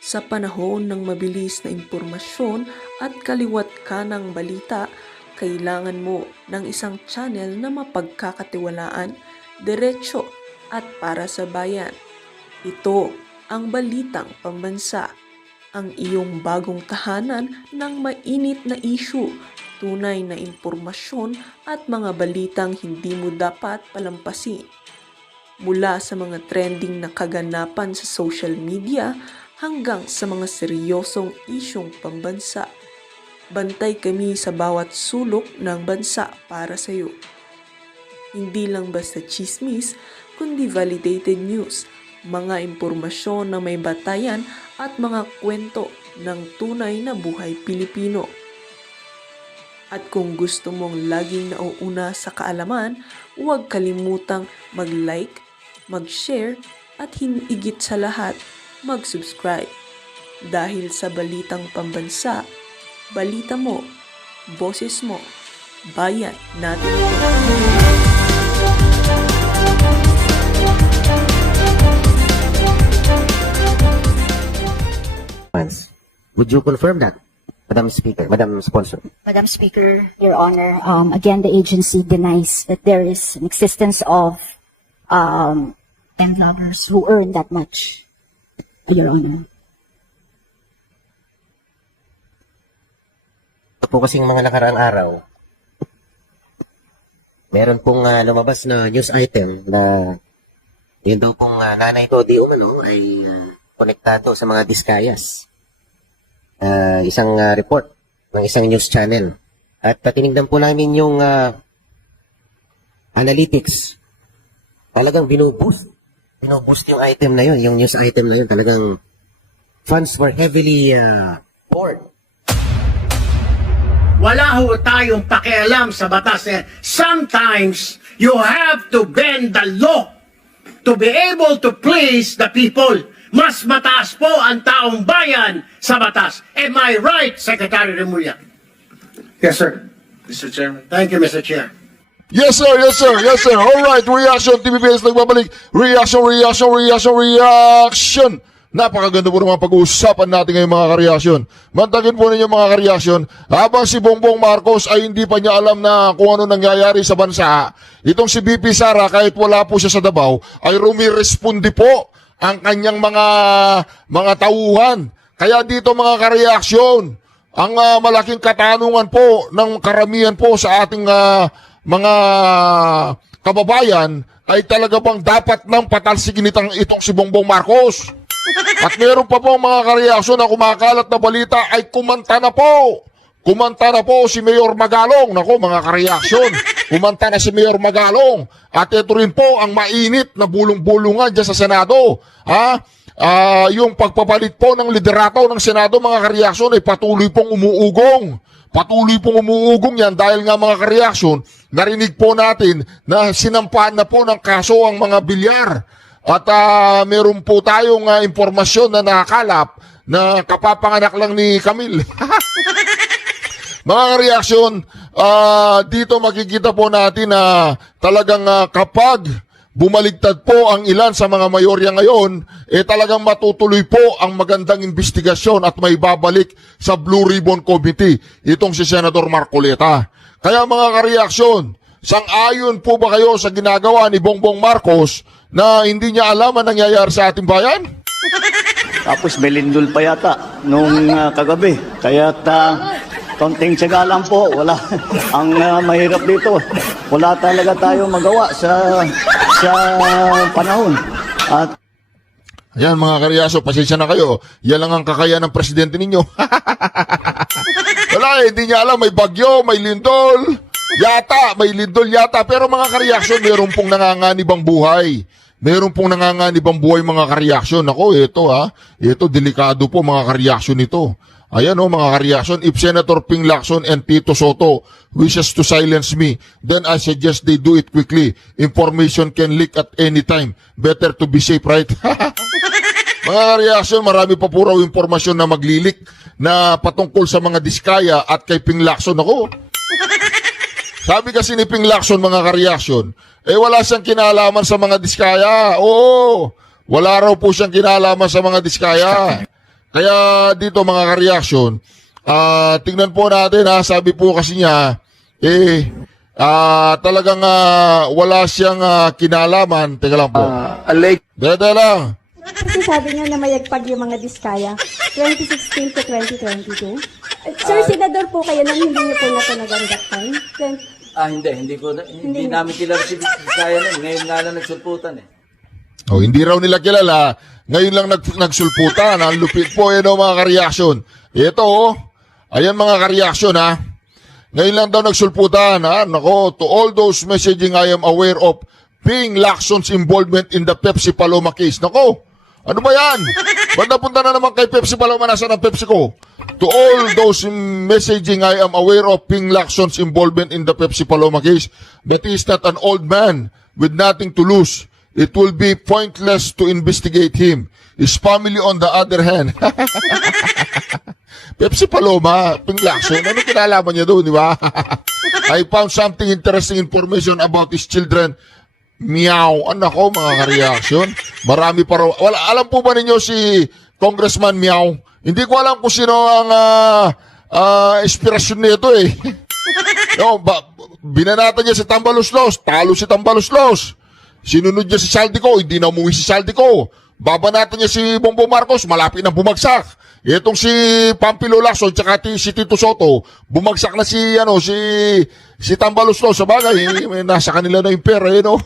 Sa panahon ng mabilis na impormasyon at kaliwat kanang balita, kailangan mo ng isang channel na mapagkakatiwalaan, diretso at para sa bayan. Ito ang Balitang Pambansa, ang iyong bagong tahanan ng mainit na issue, tunay na impormasyon at mga balitang hindi mo dapat palampasin. Mula sa mga trending na kaganapan sa social media hanggang sa mga seryosong isyong pambansa. Bantay kami sa bawat sulok ng bansa para sa iyo. Hindi lang basta chismis, kundi validated news, mga impormasyon na may batayan at mga kwento ng tunay na buhay Pilipino. At kung gusto mong laging nauuna sa kaalaman, huwag kalimutang mag-like, mag-share at higit sa lahat, mag-subscribe. Dahil sa Balitang Pambansa, balita mo, boses mo, bayan natin ito. Would you confirm that, Madam Speaker, Madam Sponsor? Madam Speaker, Your Honor, again, the agency denies that there is an existence of vloggers who earn that much, Your Honor. Ito po kasing mga nakaraang araw, meron pong lumabas na news item na yun daw pong nanay ko di umano ay konektado sa mga Discayas. Isang report ng isang news channel. At tinignan po namin yung analytics. Talagang binuboost. Binuboost yung item na yun, yung news item na yun. Talagang funds were heavily poured. Wala ho tayong pakialam sa batas. Sometimes, you have to bend the law to be able to please the people. Mas mataas po ang taong bayan sa batas. Am I right, Secretary Remulla? Yes, sir. Mr. Chairman. Thank you, Mr. Chair. Yes, sir. Yes, sir. Yes, sir. All right. Reaction. TVPS nagbabalik. Reaction. Napakaganda po naman pag-uusapan natin ngayon mga kareaksyon. Mantagin po ninyo mga kareaksyon, habang si Bongbong Marcos ay hindi pa niya alam na kung ano nangyayari sa bansa, itong si BP Sara kahit wala po siya sa Davao, ay rumiresponde po ang kanyang mga tauhan. Kaya dito mga kareaksyon, ang malaking katanungan po ng karamihan po sa ating mga kababayan ay talaga bang dapat nang patalsigin itong si Bongbong Marcos? At meron pa po mga kareaksyon na kumakalat na balita ay kumanta na po. Kumanta na po si Mayor Magalong. Nako mga kareaksyon, kumanta na si Mayor Magalong. At ito rin po ang mainit na bulong-bulungan dyan sa Senado. Yung pagpapalit po ng liderato ng Senado mga kareaksyon ay patuloy pong umuugong. Patuloy pong umuugong yan dahil nga mga kareaksyon, narinig po natin na sinampahan na po ng kaso ang mga bilyar. At meron po tayong impormasyon na nakakalap na kapapanganak lang ni Camille. Mga reaksyon, dito makikita po natin na talagang kapag bumaligtad po ang ilan sa mga mayorya ngayon, talagang matutuloy po ang magandang investigasyon at may babalik sa Blue Ribbon Committee itong si Senator Marcoleta. Kaya mga kareaksyon, sang-ayon po ba kayo sa ginagawa ni Bongbong Marcos na hindi niya alam ang nangyayari sa ating bayan? Tapos may lindol pa yata nung kagabi. Kaya konting tiyaga lang po. Wala. Ang mahirap dito, wala talaga tayo magawa sa panahon. At ayan mga karyaso, pasensya na kayo. Yan lang ang kakayahan ng presidente ninyo. Wala hindi niya alam, may bagyo, may lindol. May lindol yata. Pero mga kareaksyon, meron pong nanganganibang buhay. Meron pong nanganganibang buhay mga kareaksyon. Ako, ito delikado po mga kareaksyon ito. Ayan mga kareaksyon, if Senator Ping Lacson and Tito Soto wishes to silence me, then I suggest they do it quickly. Information can leak at any time. Better to be safe, right? Mga kareaksyon, marami pa po raw impormasyon na maglilik na patungkol sa mga Diskaya at kay Ping Lacson. Ako, sabi kasi ni Ping Lacson mga kareaksyon, wala siyang kinalaman sa mga Diskaya. Oo, wala raw po siyang kinalaman sa mga Diskaya. Kaya dito mga ka-reaction, tingnan po natin ha, sabi po kasi niya, talagang wala siyang kinalaman. Teka lang po. Dada lang. Kasi sabi niya na mayagpag yung mga diskaya, 2016 to 2022. Sir, senador po kayo nang hindi niyo po natanagan that time? Hindi namin kilala si Vizcaya nun. Ngayon nga lang nagsulputan eh. Oh, hindi raw nila kilala. Ngayon lang nagsulputan. Ang lupit po mga ka-reaction. Ito ayan mga ka-reaction ha. Ngayon lang daw nagsulputan ha. Nako, to all those messaging I am aware of Ping Lacson's involvement in the Pepsi Paloma case. Nako, ano ba yan? Ba't napunta na naman kay Pepsi Paloma? Nasaan ang Pepsi ko? To all those messaging I am aware of Ping Lacson's involvement in the Pepsi Paloma case, but he is not an old man with nothing to lose. It will be pointless to investigate him. His family on the other hand. Pepsi Paloma, Ping Lacson, ano kinalaman niya doon, di ba? I found something interesting information about his children. Meow. Anak ko, mga ka-reaction. Marami pa raw. Alam po ba ninyo si Congressman Meow? Hindi ko alam kung sino ang inspirasyon nito eh. No, binanatan niya si Tambaloslos. Talo si Tambaloslos. Sinunod niya si Saldico. Hindi na umuwi si Saldico. Babanatan niya si Bongbong Marcos. Malapit na bumagsak. Itong si Pampilo Lacson tsaka si Tito Soto, bumagsak na si Tambaloslos. Sa bagay, nasa kanila na yung pera, Ayan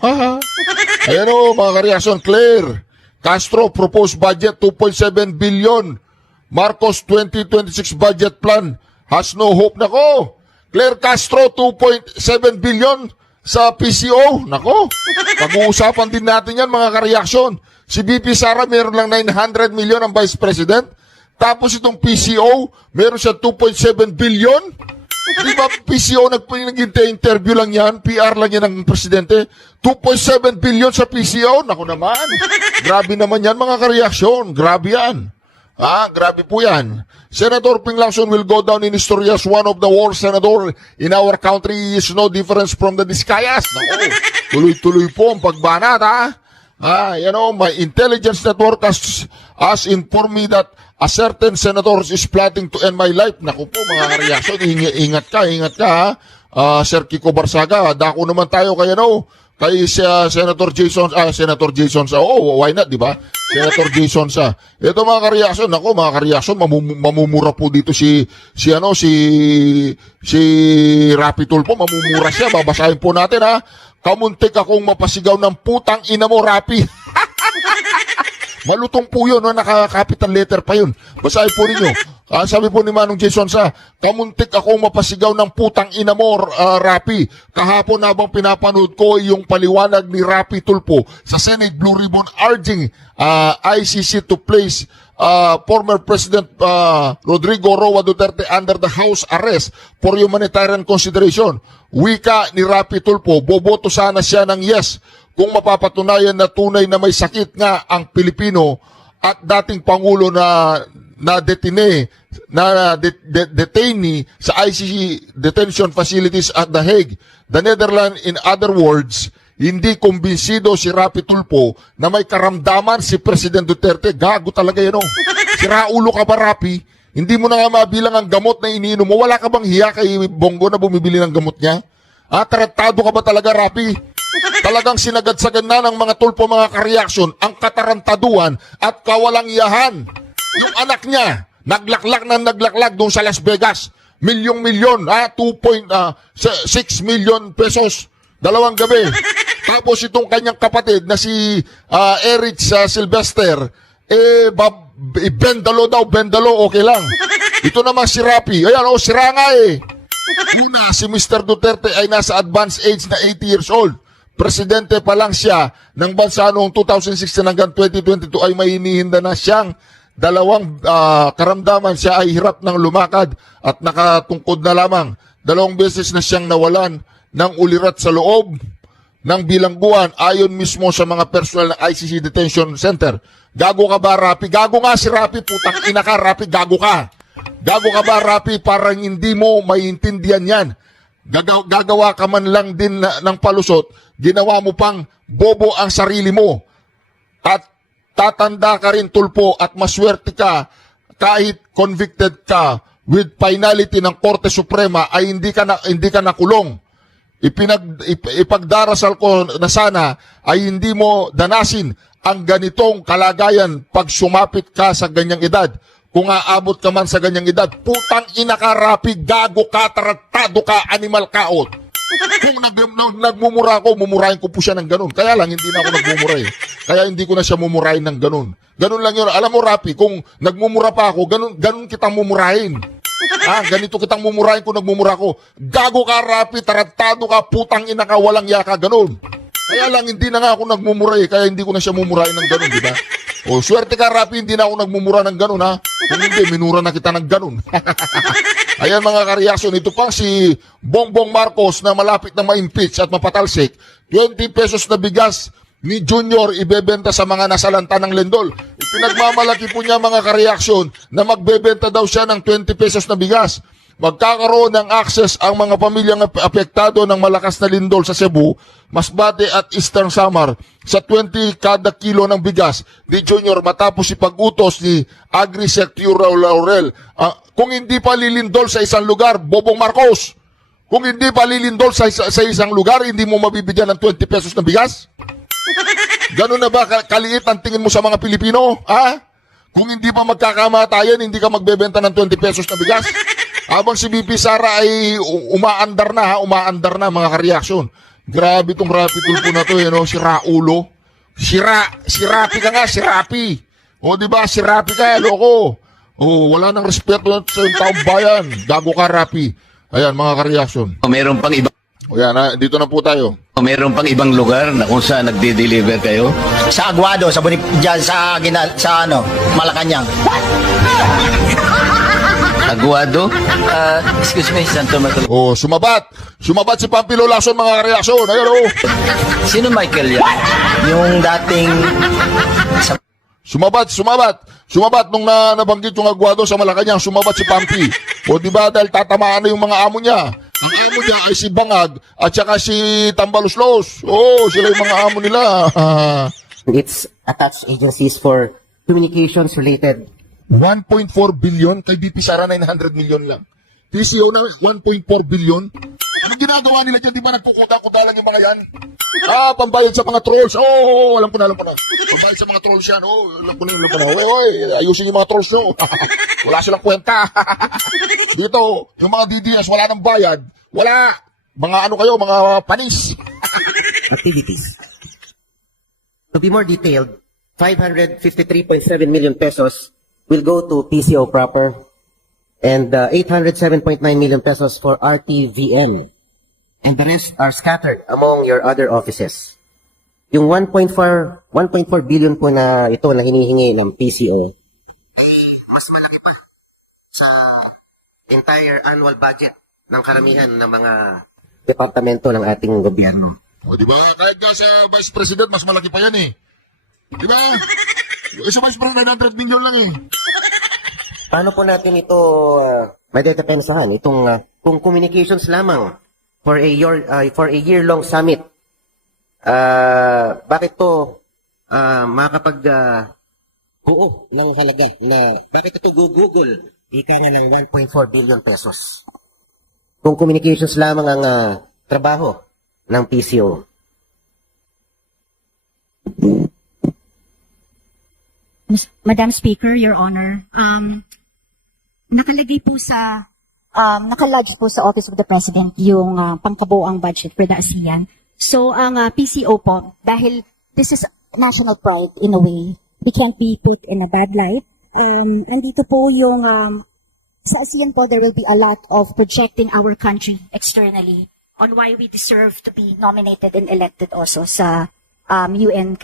mga ka-reaction, Claire Castro, proposed budget 2.7 billion. Marcos 2026 budget plan has no hope. Nako, Claire Castro, 2.7 billion sa PCO. Nako, pag-uusapan din natin yan mga ka-reaction. Si BP Sara, meron lang 900 million ang Vice President. Tapos itong PCO, meron siya 2.7 billion. Di ba PCO, nag-interview lang yan, PR lang yan ng presidente. 2.7 billion sa PCO. Naku naman, grabe naman yan mga ka-reaction. Grabe yan. Grabe po yan. Senator Ping Lacson will go down in history as one of the worst senator in our country. Is no difference from the Discayas. Naku, tuloy-tuloy po ang pagbanat my intelligence network has informed me that a certain senator is plotting to end my life. Naku po mga ka-reaction, ingat ka Sir Kiko Barsaga, dako naman tayo kay Senator Jason why not, di ba? Senator Jason ito mga ka-reaction, naku mga ka-reaction, mamumura po dito si Rapi Tulfo, mamumura siya. Babasahin po natin Kamuntik akong mapasigaw ng putang ina mo, Rapi. Malutong po yun, naka-capital letter pa yun. Basahin po ninyo. Sabi po ni Manong Jason kamuntik akong mapasigaw ng putang ina mo, Rapi. Kahapon habang pinapanood ko yung paliwanag ni Rapi Tulfo sa Senate Blue Ribbon urging ICC to place former President Rodrigo Roa Duterte under the house arrest for humanitarian consideration. Wika ni Rapi Tulfo, boboto sana siya ng yes kung mapapatunayan na tunay na may sakit nga ang Pilipino at dating Pangulo na detainee sa ICC detention facilities at The Hague. The Netherlands, in other words, hindi kumbinsido si Rapi Tulfo na may karamdaman si President Duterte. Gago talaga yan Siraulo ka ba, Rapi? Hindi mo na nga mabilang ang gamot na iniinom mo. Wala ka bang hiya kay Bongo na bumibili ng gamot niya? Tarantado ka ba talaga, Rapi? Talagang sinagad-sagad na ng mga Tulfo, mga ka-reaction, ang katarantaduhan at kawalang iyahan. Yung anak niya, naglaklak doon sa Las Vegas. Milyong-milyon, 2.6 million pesos. 2 gabi. Tapos itong kanyang kapatid na si Eric Sylvester, bendalo, okay lang. Ito naman si Rapi. Ayan, sira nga Una, si Mr. Duterte ay nasa advanced age na 80 years old. Presidente pa lang siya ng bansa noong 2016 hanggang 2022 ay may hinihinda na siyang 2 karamdaman. Siya ay hirap ng lumakad at nakatungkod na lamang. 2 beses na siyang nawalan ng ulirat sa loob ng bilangguan ayon mismo sa mga personnel ng ICC Detention Center. Gago ka ba, Rapi? Gago nga si Rapi, putang ina ka, Rapi, gago ka. Gago ka ba, Rapi? Parang hindi mo maiintindihan yan. Gagawa ka man lang din ng palusot, ginawa mo pang bobo ang sarili mo. At tatanda ka rin, Tulfo, at maswerte ka kahit convicted ka with finality ng Korte Suprema ay hindi ka nakulong. Ipagdarasal ko na sana ay hindi mo danasin ang ganitong kalagayan pag sumapit ka sa ganyang edad. Kung aabot ka man sa ganyang edad, putang ina ka, Rapi, gago ka, taratado ka, animal kaot. Kung nagmumura ako, mumurahin ko po siya ng ganun. Kaya lang, hindi na ako nagmumura eh. Kaya hindi ko na siya mumurahin ng ganun. Ganun lang yun. Alam mo, Rapi, kung nagmumura pa ako, ganun kitang mumurahin. Ganito kitang mumurahin kung nagmumura ako. Gago ka, Rapi, taratado ka, putang ina ka, walang yaka, ganun. Kaya lang, hindi na nga ako nagmumura eh. Kaya hindi ko na siya mumurahin ng ganun, di ba? O, swerte ka, Rapi, hindi na ako nagmumura ng ganun, ha? Kung hindi, minura na kita ng ganun. Ayan mga kareaksyon, ito pang si Bongbong Marcos na malapit na ma-impeach at mapatalsik, 20 pesos na bigas ni Junior ibebenta sa mga nasalanta ng lindol. Ipinagmamalaki po niya mga kareaksyon na magbebenta daw siya ng 20 pesos na bigas. Magkakaroon ng access ang mga pamilyang apektado ng malakas na lindol sa Cebu, Masbate at Eastern Samar sa 20 kada kilo ng bigas ni Junior matapos ipag-utos ni Agri-Secretary Laurel. Kung hindi pa lilindol sa isang lugar, Bobong Marcos, kung hindi pa lilindol sa isang lugar, hindi mo mabibigyan ng 20 pesos na bigas? Ganun na ba kaliit ang tingin mo sa mga Pilipino? Kung hindi pa magkakamatayan, hindi ka magbebenta ng 20 pesos na bigas? Habang si BP Sara ay umaandar na mga kareaksyon. Grabe itong Rapi Tulfo na to, no? Si Raulo. Si Rapi ka nga, si Rapi. O, di ba? Si Rapi ka, loko. O, wala nang respeto sa taong bayan. Gago ka, Rapi. Ayan, mga kareaksyon. Meron pang iba. O yan, dito na po tayo. Meron pang ibang lugar na kung saan nagde-deliver kayo? Sa Aguado, dyan sa Malacanang. Aguado? Excuse me, Santo Matulog. O, sumabat si Pampilo Lacson, mga kareaksyon. Ayan, o. Sino Michael yan? Yung dating... Sumabat nung nabanggit yung Aguado sa Malacanang, sumabat si Pampi. O di ba dahil tatamaan na yung mga amo niya. Ang amo niya ay si Bangag at saka si Tambaluslos. Oh, sila yung mga amo nila. It's attached agencies for communications related. 1.4 billion kay BP Sara 900 million lang. PCO na 1.4 billion. Anong ginagawa nila dyan? Di ba nagkukuta-kuta lang yung mga yan? Pambayad sa mga trolls. Oh, alam ko na. Pambayad sa mga trolls yan. Oh, alam ko na. Oy, ayusin yung mga trolls nyo. Wala silang kwenta. Dito, yung mga DDS, wala nang bayad. Wala. Mga ano kayo, mga panis. Activities. To be more detailed, 553.7 million pesos will go to PCO proper and 807.9 million pesos for RTVM. And the rest are scattered among your other offices. Yung 1.4 billion po na ito na hinihingi ng PCO ay mas malaki pa sa entire annual budget ng karamihan ng mga departamento ng ating gobyerno. O, di ba? Kahit nga sa Vice President, mas malaki pa yan eh. Di ba? Sa Vice President, 900 million lang eh. Paano po natin ito madedepensahan? Itong kung communications lamang for a year-long summit, bakit to buo ng halaga na bakit ito Google? Ika nga ng 1.4 billion pesos. Kung communications lamang ang trabaho ng PCO. Madam Speaker, Your Honor, nakalagay po sa nakalodge po sa Office of the President yung pangkabuoang budget for the ASEAN. So ang PCO po, dahil this is national pride in a way, we can't be put in a bad light. Andito po yung sa ASEAN po, there will be a lot of projecting our country externally on why we deserve to be nominated and elected also sa UN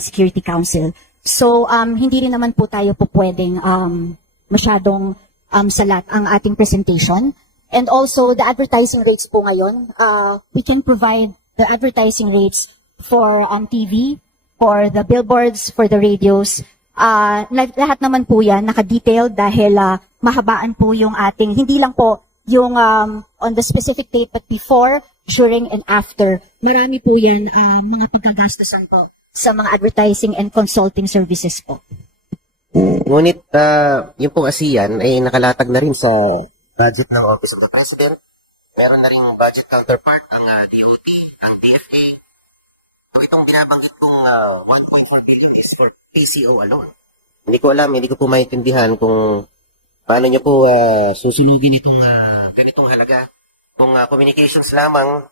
Security Council. So hindi rin naman po tayo po pwedeng masyadong salat ang ating presentation. And also the advertising rates po ngayon, we can provide the advertising rates for TV, for the billboards, for the radios. Lahat naman po yan naka-detailed dahil mahabaan po yung ating, hindi lang po yung on the specific date but before, during, and after. Marami po yan mga paggagastusan po sa mga advertising and consulting services po. Ngunit yung pong ASEAN ay nakalatag na rin sa budget ng Office of the President. Meron na rin budget counterpart ng DOT, ng DFA. So itong binabanggit kong 1.4 billion is for PCO alone. Hindi ko alam, hindi ko po maintindihan kung paano nyo po susunugin itong ganitong halaga. Kung communications lamang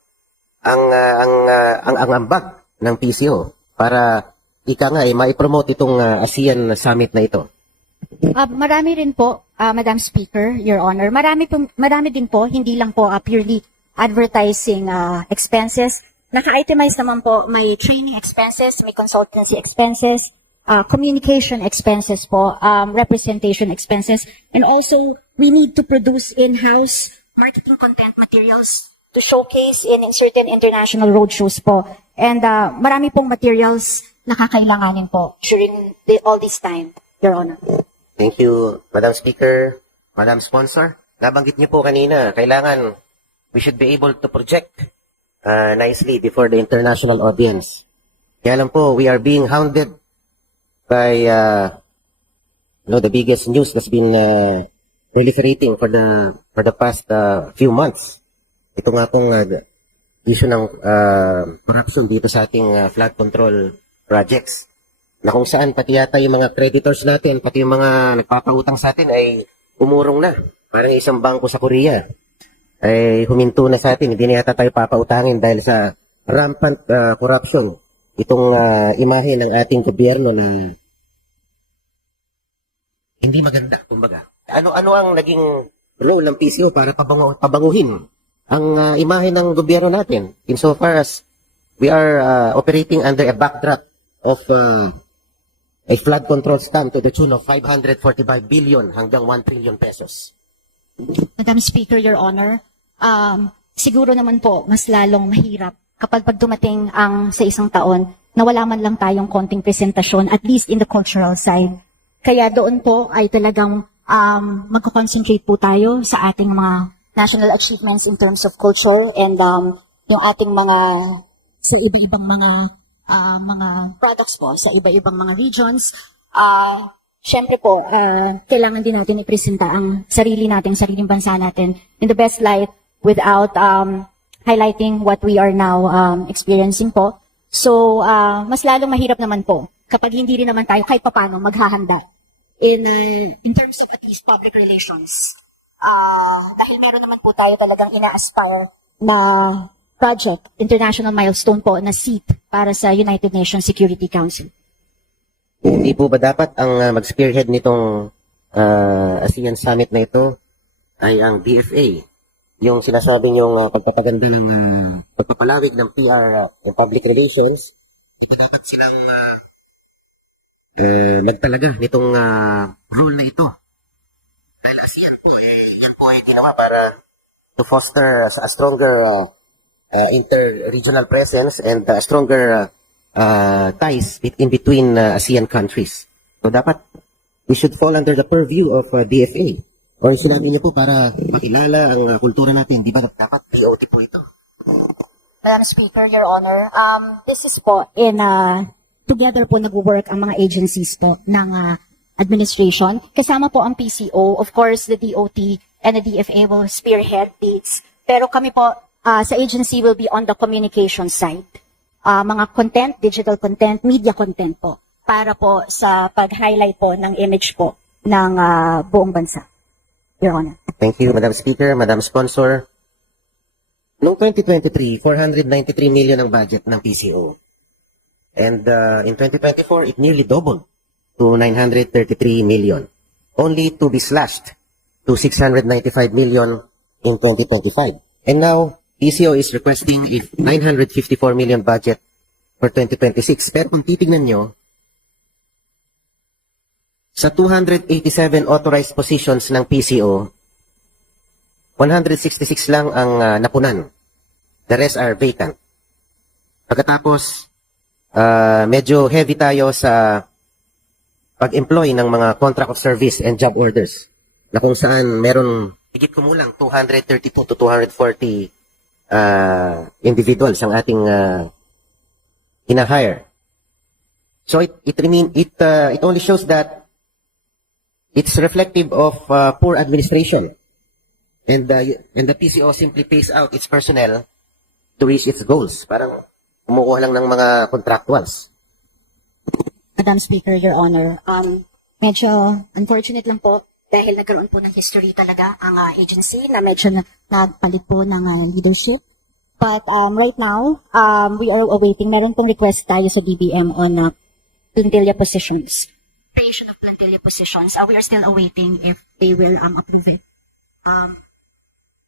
ang ambag ng PCO para ika nga maipromote itong ASEAN Summit na ito. Marami rin po, Madam Speaker, Your Honor. Marami din po, hindi lang po purely advertising expenses. Naka-itemize naman po, may training expenses, may consultancy expenses, communication expenses po, representation expenses, and also we need to produce in-house marketing content materials to showcase in certain international roadshows po. And marami pong materials na kakailanganin po during all this time, Your Honor. Thank you, Madam Speaker, Madam Sponsor. Nabanggit niyo po kanina, kailangan we should be able to project nicely before the international audience. Kaya lang po, we are being hounded by the biggest news that's been proliferating for the past few months. Ito nga pong issue ng corruption dito sa ating flood control projects, na kung saan pati yata yung mga creditors natin, pati yung mga nagpapautang sa atin ay umurong na. Parang isang bangko sa Korea ay huminto na sa atin, hindi na yata tayo papautangin dahil sa rampant corruption. Itong imahe ng ating gobyerno na hindi maganda, kumbaga. Ano ang naging role ng PCO para pabanguhin ang imahe ng gobyerno natin insofar as we are operating under a backdrop of a flood control scam to the tune of 545 billion hanggang 1 trillion pesos. Madam Speaker, Your Honor, siguro naman po mas lalong mahirap kapag dumating ang sa isang taon na wala man lang tayong konting presentasyon, at least in the cultural side. Kaya doon po ay talagang magko-concentrate po tayo sa ating mga national achievements in terms of culture and yung ating mga sa iba-ibang mga products po sa iba-ibang mga regions. Siyempre po, kailangan din natin ipresenta ang sariling bansa natin in the best light without highlighting what we are now experiencing po. So, mas lalong mahirap naman po kapag hindi rin naman tayo kahit papano maghahanda in terms of at least public relations. Dahil meron naman po tayo talagang ina-aspire na project, international milestone po na seat para sa United Nations Security Council. Hindi po ba dapat ang mag-spearhead nitong ASEAN Summit na ito ay ang DFA? Yung sinasabi niyong pagpapaganda ng pagpapalawig ng PR and public relations, ito dapat silang magtalaga nitong role na ito. Dahil ASEAN po, yan po ay ginawa para to foster a stronger inter-regional presence and stronger ties in between ASEAN countries. So dapat we should fall under the purview of DFA. O sinabi niyo po para makilala ang kultura natin, di ba dapat DOT po ito? Madam Speaker, Your Honor, this is po together po nag-work ang mga agencies po ng administration. Kasama po ang PCO, of course the DOT and the DFA will spearhead dates. Pero kami po sa agency will be on the communication side. Mga content, digital content, media content po para po sa pag-highlight po ng image po ng buong bansa. Your Honor. Thank you, Madam Speaker, Madam Sponsor. Noong 2023, 493 million ang budget ng PCO. And in 2024, it nearly doubled to 933 million. Only to be slashed to 695 million in 2025. And now, PCO is requesting a 954 million budget for 2026. Pero kung titignan nyo, sa 287 authorized positions ng PCO, 166 lang ang napunan. The rest are vacant. Pagkatapos, medyo heavy tayo sa pag-employ ng mga contract of service and job orders na kung saan meron higit kumulang 232 to 240 individuals ang ating ina-hire. So it only shows that It's reflective of poor administration. And the PCO simply pays out its personnel to reach its goals. Parang kumukuha lang ng mga contractuals. Madam Speaker, Your Honor, medyo unfortunate lang po dahil nagkaroon po ng history talaga ang agency na medyo nagpalit po ng leadership. But right now, we are awaiting, meron pong request tayo sa DBM on plantilla positions, creation of plantilla positions. We are still awaiting if they will approve it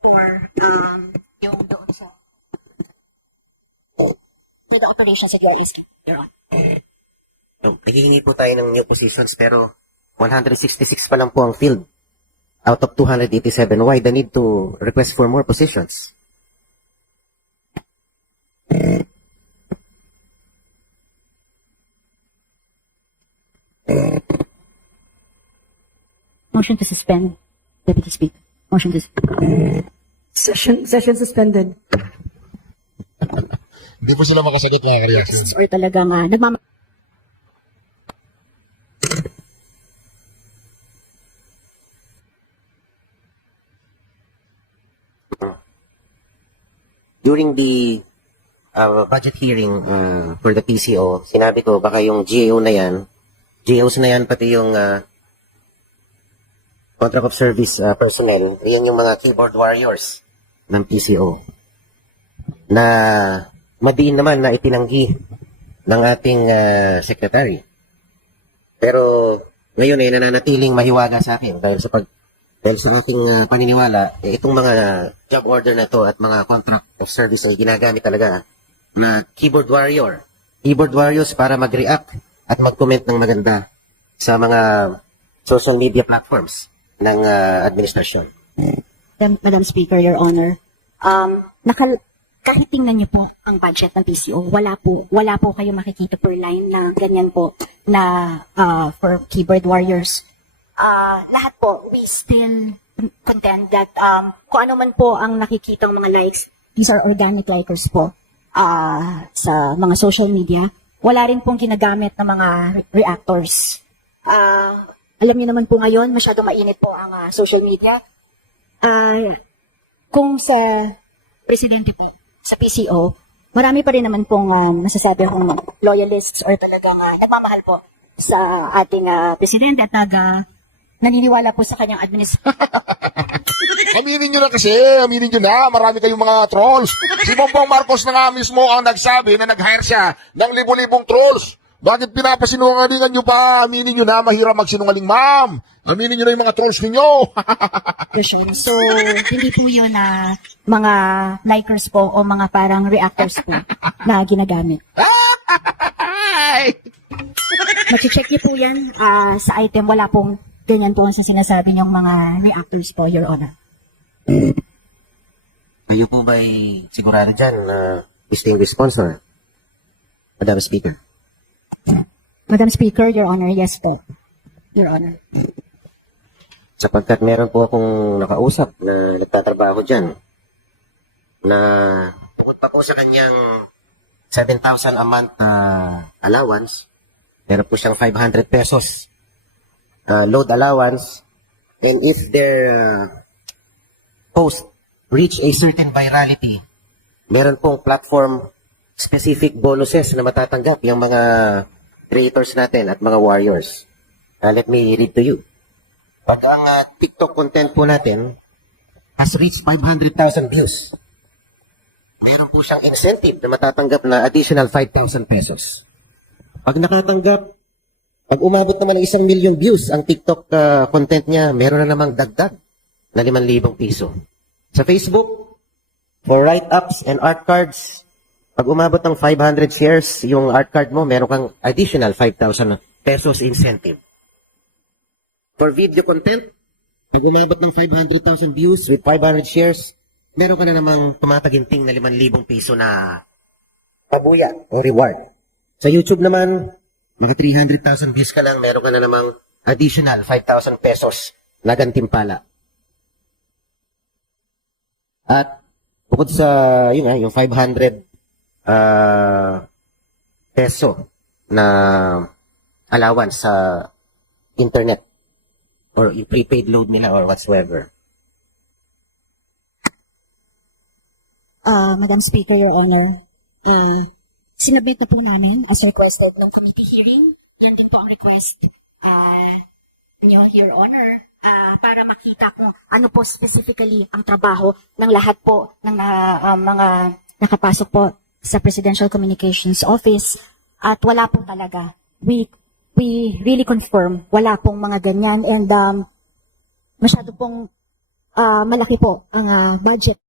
for yung doon sa the operations at DRS, Your Honor. So, naghihingi po tayo ng new positions pero 166 pa lang po ang field out of 287. Why the need to request for more positions? Motion to suspend, Deputy Speaker. Motion to Session suspended. Hindi po sila makasagot mga kareaksyon. Or talagang During the budget hearing for the PCO, sinabi ko baka yung GAO na yan, GAOs na yan pati yung contract of service personnel, yan yung mga keyboard warriors ng PCO na madiin naman na itinanggi ng ating secretary. Pero ngayon ay nananatiling mahiwaga sa akin dahil sa aking paniniwala, itong mga job order na to at mga contract of service ay ginagamit talaga na keyboard warriors para mag-react at mag-comment ng maganda sa mga social media platforms ng administrasyon. Madam Speaker, Your Honor, kahit tingnan niyo po ang budget ng PCO, wala po kayo makikita per line na ganyan po na for keyboard warriors. Lahat po, we still contend that kung ano man po ang nakikitang mga likes, these are organic likers po sa mga social media. Wala rin pong ginagamit ng mga reactors. Alam niyo naman po ngayon, masyadong mainit po ang social media. Kung sa presidente po, sa PCO, marami pa rin naman pong masasabi akong loyalists or talagang nagmamahal po sa ating presidente at naniniwala po sa kanyang administration. Aminin nyo na kasi, aminin nyo na, marami kayong mga trolls. Si Bongbong Marcos na nga mismo ang nagsabi na nag-hire siya ng libo-libong trolls. Bakit pinapasinungalingan nyo pa? Aminin nyo na, mahirap magsinungaling, ma'am. Aminin nyo na yung mga trolls ninyo. So, hindi po yun na mga likers po o mga parang reactors po na ginagamit. Machi-check niyo po yan sa item. Wala pong ganyan po sa sinasabi niyong mga reactors po, Your Honor. Kayo po ba'y sigurado dyan na distinguished sponsor, Madam Speaker? Madam Speaker, Your Honor, yes po. Your Honor. Sapagkat meron po akong nakausap na nagtatrabaho dyan na bukod pa po sa kanyang 7,000 a month allowance, meron po siyang 500 pesos load allowance, and if their post reach a certain virality, meron pong platform specific bonuses na matatanggap yung mga creators natin at mga warriors. Let me read to you. Pag ang TikTok content po natin has reached 500,000 views, meron po siyang incentive na matatanggap na additional 5,000 pesos. Pag umabot naman ng 1 million views ang TikTok content niya, meron na namang dagdag na 5,000 piso. Sa Facebook, for write-ups and art cards, pag umabot ng 500 shares yung art card mo, meron kang additional 5,000 pesos incentive. For video content, pag umabot ng 500,000 views with 500 shares, meron ka na namang tumataginting na 5,000 piso na pabuya o reward. Sa YouTube naman, mga 300,000 views ka lang, meron ka na namang additional 5,000 pesos na gantimpala. At bukod sa yung 500 peso na allowance sa internet or yung prepaid load nila or whatsoever. Madam Speaker, Your Honor, sinabit na po namin as requested ng committee hearing. Yan din po ang request niyo, Your Honor, para makita kung ano po specifically ang trabaho ng lahat po ng mga nakapasok po sa Presidential Communications Office. At wala po talaga. We really confirm, wala pong mga ganyan, and masyado pong malaki po ang budget